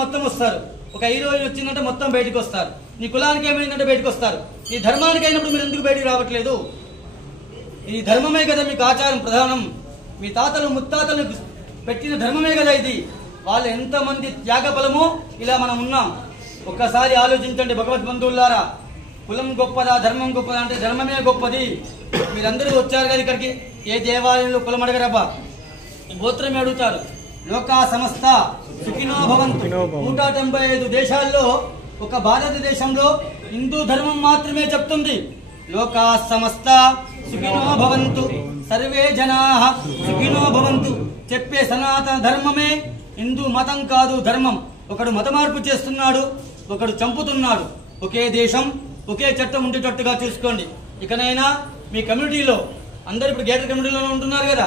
మొత్తం వస్తారు. ఒక హీరోయిన్ వచ్చిందంటే మొత్తం బయటకు వస్తారు. నీ కులానికి ఏమైందంటే బయటకు వస్తారు. ఈ ధర్మానికి అయినప్పుడు మీరు ఎందుకు బయటికి రావట్లేదు? ఈ ధర్మమే కదా మీకు ఆచారం ప్రధానం. మీ తాతలు ముత్తాతలు పెట్టిన ధర్మమే కదా ఇది. వాళ్ళు ఎంతమంది త్యాగ ఫలమో ఇలా మనం ఉన్నాం. ఒక్కసారి ఆలోచించండి భగవద్బంధువులారా. కులం గొప్పదా ధర్మం గొప్పదా అంటే ధర్మమే గొప్పది. మీరందరూ వచ్చారు కదా ఇక్కడికి. ఏ దేవాలయంలో కులం అడగరబ్బా, గోత్రమే అడుగుతారు. లోకా సమస్త సుఖినో భవంతు. 175 దేశాల్లో ఒక భారతదేశంలో హిందూ ధర్మం మాత్రమే చెప్తుంది లోకా సమస్త సుఖినో భవంతు, సర్వే జనాః సుఖినో భవంతు. చెప్పే సనాతన ధర్మమే హిందూ మతం కాదు, ధర్మం. ఒకడు మత మార్పు చేస్తున్నాడు, ఒకడు చంపుతున్నాడు. ఒకే దేశం ఒకే చట్టం ఉండేటట్టుగా చూసుకోండి. ఇకనైనా మీ కమ్యూనిటీలో అందరు ఇప్పుడు గేటర్ కమ్యూనిటీలోనే ఉంటున్నారు కదా,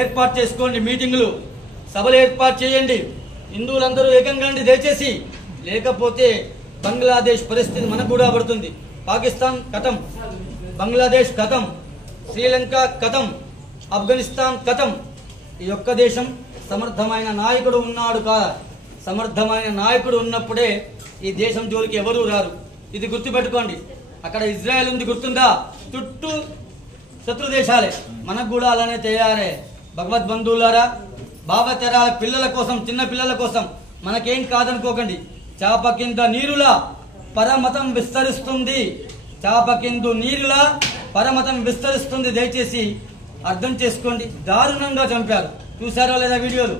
ఏర్పాటు చేసుకోండి. మీటింగులు సభలు ఏర్పాటు చేయండి. హిందువులందరూ ఏకంగా దయచేసి. లేకపోతే బంగ్లాదేశ్ పరిస్థితి మనకు కూడా పడుతుంది. పాకిస్తాన్ కథం, బంగ్లాదేశ్ కథం, శ్రీలంక కథం, ఆఫ్ఘనిస్తాన్ కథం. ఈ ఒక్క దేశం సమర్థమైన నాయకుడు ఉన్నాడు కాదా? సమర్థమైన నాయకుడు ఉన్నప్పుడే ఈ దేశం జోలికి ఎవరూ రారు. ఇది గుర్తుపెట్టుకోండి. అక్కడ ఇజ్రాయెల్ ఉంది, గుర్తుందా? చుట్టూ శత్రు దేశాలే. మనకు కూడా అలానే తయారే. భగవద్బంధువులారా, భావతరాల పిల్లల కోసం, చిన్న పిల్లల కోసం మనకేం కాదనుకోకండి. చాప కింద నీరులా పరమతం విస్తరిస్తుంది. చాప కింద నీరులా పరమతం విస్తరిస్తుంది. దయచేసి అర్థం చేసుకోండి. దారుణంగా చంపారు. చూసారో లేదా వీడియోలు?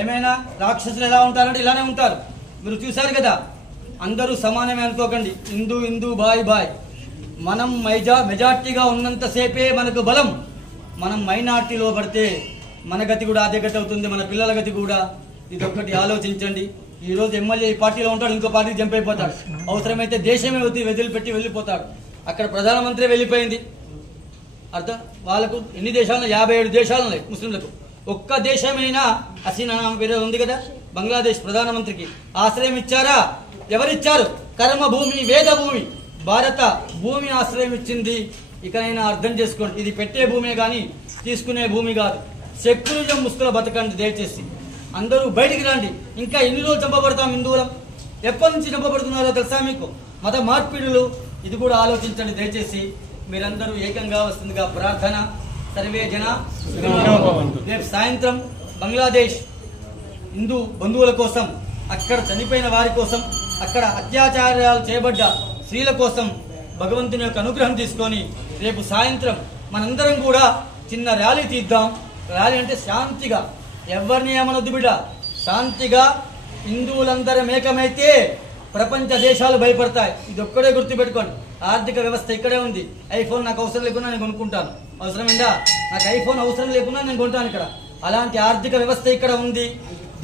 ఏమైనా రాక్షసులు ఎలా ఉంటారంటే ఇలానే ఉంటారు. మీరు చూశారు కదా. అందరూ సమానమే అనుకోకండి. హిందూ హిందూ బాయ్ బాయ్. మనం మెజార్టీగా ఉన్నంతసేపే మనకు బలం. మనం మైనార్టీలో పడితే మన గతి కూడా అదే గతి అవుతుంది, మన పిల్లల గతి కూడా. ఇదొక్కటి ఆలోచించండి. ఈ రోజు ఎమ్మెల్యే ఈ పార్టీలో ఉంటాడు, ఇంకో పార్టీకి జంప్ అయిపోతాడు. అవసరమైతే దేశమే వదిలిపెట్టి వెళ్ళిపోతాడు. అక్కడ ప్రధానమంత్రి వెళ్ళిపోయింది. అర్థం వాళ్ళకు ఎన్ని దేశాలు? 57 దేశాలు ఉన్నాయి ముస్లింలకు. ఒక్క దేశమైనా హసీనా పేరు ఉంది కదా, బంగ్లాదేశ్ ప్రధానమంత్రికి ఆశ్రయం ఇచ్చారా? ఎవరిచ్చారు? కర్మభూమి, వేద భూమి, భారత భూమి ఆశ్రయం ఇచ్చింది. ఇకనైనా అర్థం చేసుకోండి. ఇది పెట్టే భూమే కానీ తీసుకునే భూమి కాదు. సెక్యులరిజం ముసుగులో బతకండి దయచేసి. అందరూ బయటికి రండి. ఇంకా ఎన్ని రోజులు చంపబడతాం హిందువులం? ఎప్పటి నుంచి చంపబడుతున్నారో తెలుసా మీకు? మత మార్పిడులు. ఇది కూడా ఆలోచించండి దయచేసి. మీరందరూ ఏకంగా వస్తుందిగా ప్రార్థన. సర్వే జన. రేపు సాయంత్రం బంగ్లాదేశ్ హిందూ బంధువుల కోసం, అక్కడ చనిపోయిన వారి కోసం, అక్కడ అత్యాచారాలు చేయబడ్డ స్త్రీల కోసం భగవంతుని యొక్క అనుగ్రహం తీసుకొని రేపు సాయంత్రం మనందరం కూడా చిన్న ర్యాలీ తీద్దాం. ర్యాలీ అంటే శాంతిగా, ఎవరిని ఏమనొద్దు బిడ్డ. శాంతిగా హిందువులందరం ఏకమైతే ప్రపంచ దేశాలు భయపడతాయి. ఇది ఒక్కడే గుర్తుపెట్టుకోండి. ఆర్థిక వ్యవస్థ ఇక్కడే ఉంది. ఐఫోన్ నాకు అవసరం లేకున్నా నేను కొనుక్కుంటాను. అవసరమైందా? నాకు ఐఫోన్ అవసరం లేకున్నా నేను కొంటాను ఇక్కడ. అలాంటి ఆర్థిక వ్యవస్థ ఇక్కడ ఉంది.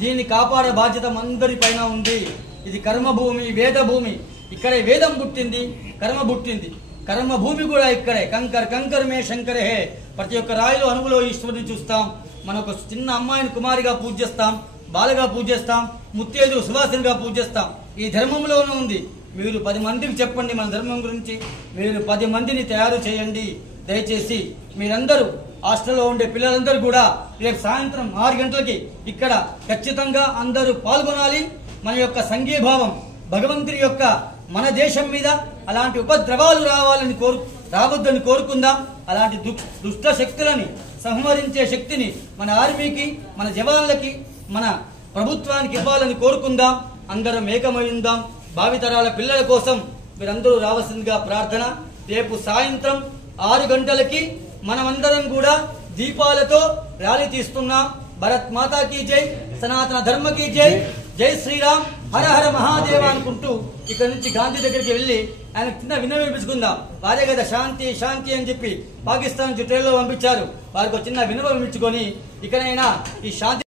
దీన్ని కాపాడే బాధ్యత అందరి పైన ఉంది. ఇది కర్మభూమి, వేద భూమి. ఇక్కడే వేదం పుట్టింది, కర్మ పుట్టింది. కర్మ భూమి కూడా ఇక్కడే. కంకర్ కంకర్ మే శంకరే హే. ప్రతి ఒక్క రాయిలో అణువులో ఈశ్వరుని చూస్తాం. మన ఒక చిన్న అమ్మాయిని కుమారిగా పూజ చేస్తాం, బాలగా పూజ చేస్తాం, ముత్తేదు సువాసనగా పూజ చేస్తాం. ఈ ధర్మంలోనే ఉంది. మీరు 10 మందికి చెప్పండి మన ధర్మం గురించి. మీరు 10 మందిని తయారు చేయండి దయచేసి. మీరందరూ హాస్టల్లో ఉండే పిల్లలందరూ కూడా రేపు సాయంత్రం 6 గంటలకి ఇక్కడ ఖచ్చితంగా అందరూ పాల్గొనాలి. మన యొక్క సంఘీభావం భగవంతుని యొక్క మన దేశం మీద అలాంటి ఉపద్రవాలు రావద్దని కోరుకుందాం. అలాంటి దుష్ట శక్తులని సంహరించే శక్తిని మన ఆర్మీకి, మన జవాన్లకి, మన ప్రభుత్వానికి ఇవ్వాలని కోరుకుందాం. అందరం ఏకమై ఉందాం. భావితరాల పిల్లల కోసం మీరందరూ రావాల్సిందిగా ప్రార్థన. రేపు సాయంత్రం 6 గంటలకి మనమందరం కూడా దీపాలతో ర్యాలీ తీస్తున్నాం. భరత్ మాతాకి జై, సనాతన ధర్మకి జై, జై శ్రీరామ్, హర హర మహాదేవ అనుకుంటూ ఇక్కడ నుంచి గాంధీ దగ్గరికి వెళ్ళి ఆయన చిన్న విన్నవించుకుందాం. వారే కదా శాంతి శాంతి అని చెప్పి పాకిస్తాన్ ట్రైన్లో పంపించారు. వారికి చిన్న విన్నవించుకొని ఇకనైనా ఈ శాంతి